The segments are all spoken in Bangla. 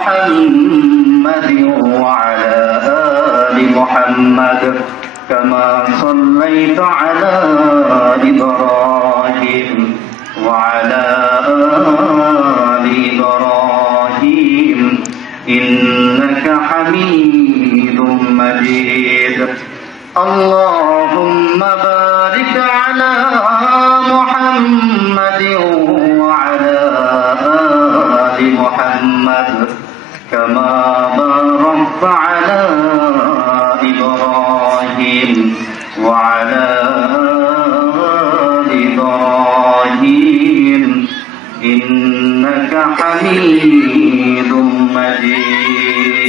محمد وعلى آل محمد كما صليت على إبراهيم وعلى آل إبراهيم إنك حميد مجيد اللهم بارك على محمد وعلى آل محمد كما باركت على إبراهيم وعلى آل إبراهيم إنك حميد مجيد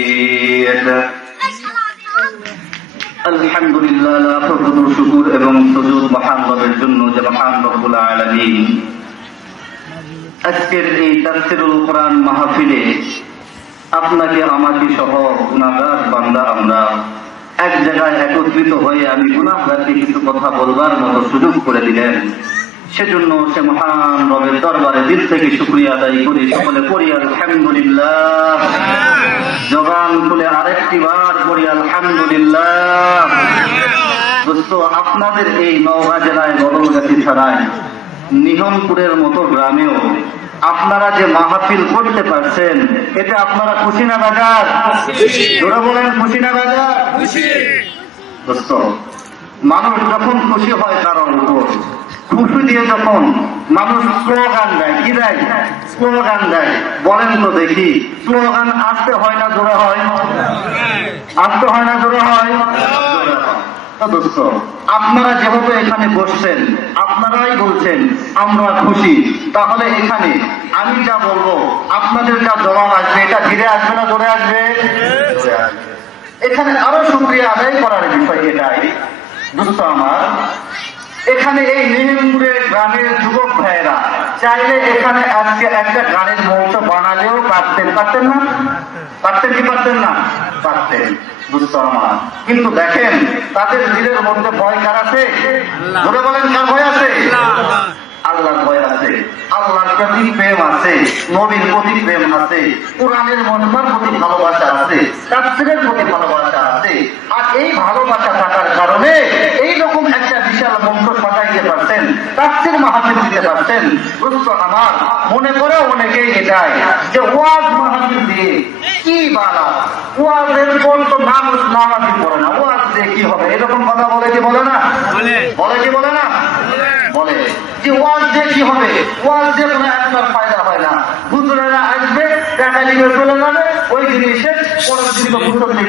আলহামদুলিল্লাহ লাখো শুকর এবং সুজুদ মহান রবের জন্য যে মহান রব্বুল আলামিন আজকের এই তাফসীরুল কোরআন মাহফিলে আপনাকে আমাকে সহ গুনাহগার বান্দা আমরা এক জায়গায় একত্রিত হয়ে আমি গুনাহগারকে কিছু কথা বলবার মতো সুযোগ করে দিলেন। সেজন্য সে মহান রবের দরবারে দিল থেকে শুকরিয়া আদায় করি। সকলে পড়ি আলহামদুলিল্লাহ। জবান খুলে আরেকটি বার পড়ি আলহামদুলিল্লাহ। দোস্ত, আপনাদের এই নওগাঁ জেলায় বদলগাছি ছাড়ায় নিহমপুরের মতো গ্রামেও আপনারা যে মাহফিল করতে পারছেন, এতে আপনারা খুশি না বাজার? ওরা বলেন খুশি না বাজার? দোস্ত, মানুষ যখন খুশি হয় কারোর উপর, খুশি দিয়ে যখন মানুষ স্লোগান দেয়, কি দেয়? স্লোগান দেয়। বলেন তো দেখি, স্লোগান আসতে হয় না জোরে হয়? আসতে হয় না জোরে হয়? দোস্ত, আপনারা যেভাবে এখানে বসছেন, আপনারাই বলছেন আমরা খুশি, তাহলে এখানে আমি যা বলবো আপনাদের যা জবাব আসবে এটা ধীরে আসবে না জোরে আসবে? এখানে আরো শুকরিয়া আদায় করার বিষয় এটাই দোস্ত আমার, এখানে এই নিহিমপুরের গ্রামের যুবক ভাইয়েরা চাইলে এখানে আজকে একটা গানের মঞ্চ বানালেও পারতেন না? পারতেন কি পারতেন না? পারতেন বুঝতো আমার। কিন্তু দেখেন তাদের দিলের মধ্যে ভয় কার আছে? ধরে বলেন কার ভয় আছে? আল্লাহর ভয় আছে, আল্লাহর প্রতি প্রেম আছে, নবীর প্রতি প্রেম আছে, কোরআনের মহিমার প্রতি ভালোবাসা আছে, তাফসীরের প্রতি ভালোবাসা আছে। আর এই ভালোবাসা থাকার কারণে এইরকম একটা বিশাল মঞ্চ সাজাইতে পারছেন, তাফসীর মাহফিল দিতে পারছেন। দোস্ত আমার, মনে করে অনেকেই এটাই যে ওয়াজ মাহফিল দিয়ে কি বালা, ওয়াজের কোন তো নামাজি পড়ে না, ওয়াজ দিয়ে কি হবে? এরকম কথা বলে কি বলে না? বলে কি বলে না? বলে যে ওয়াজ দিয়ে কি হবে? ওয়াজ দিয়ে কোনো একবার ফায়দা হয় না। হুজুরেরা আসবে, টাকা নিয়ে চলে যাবে, ওই জিনিসের পরের দিন তো হুজুর নেই।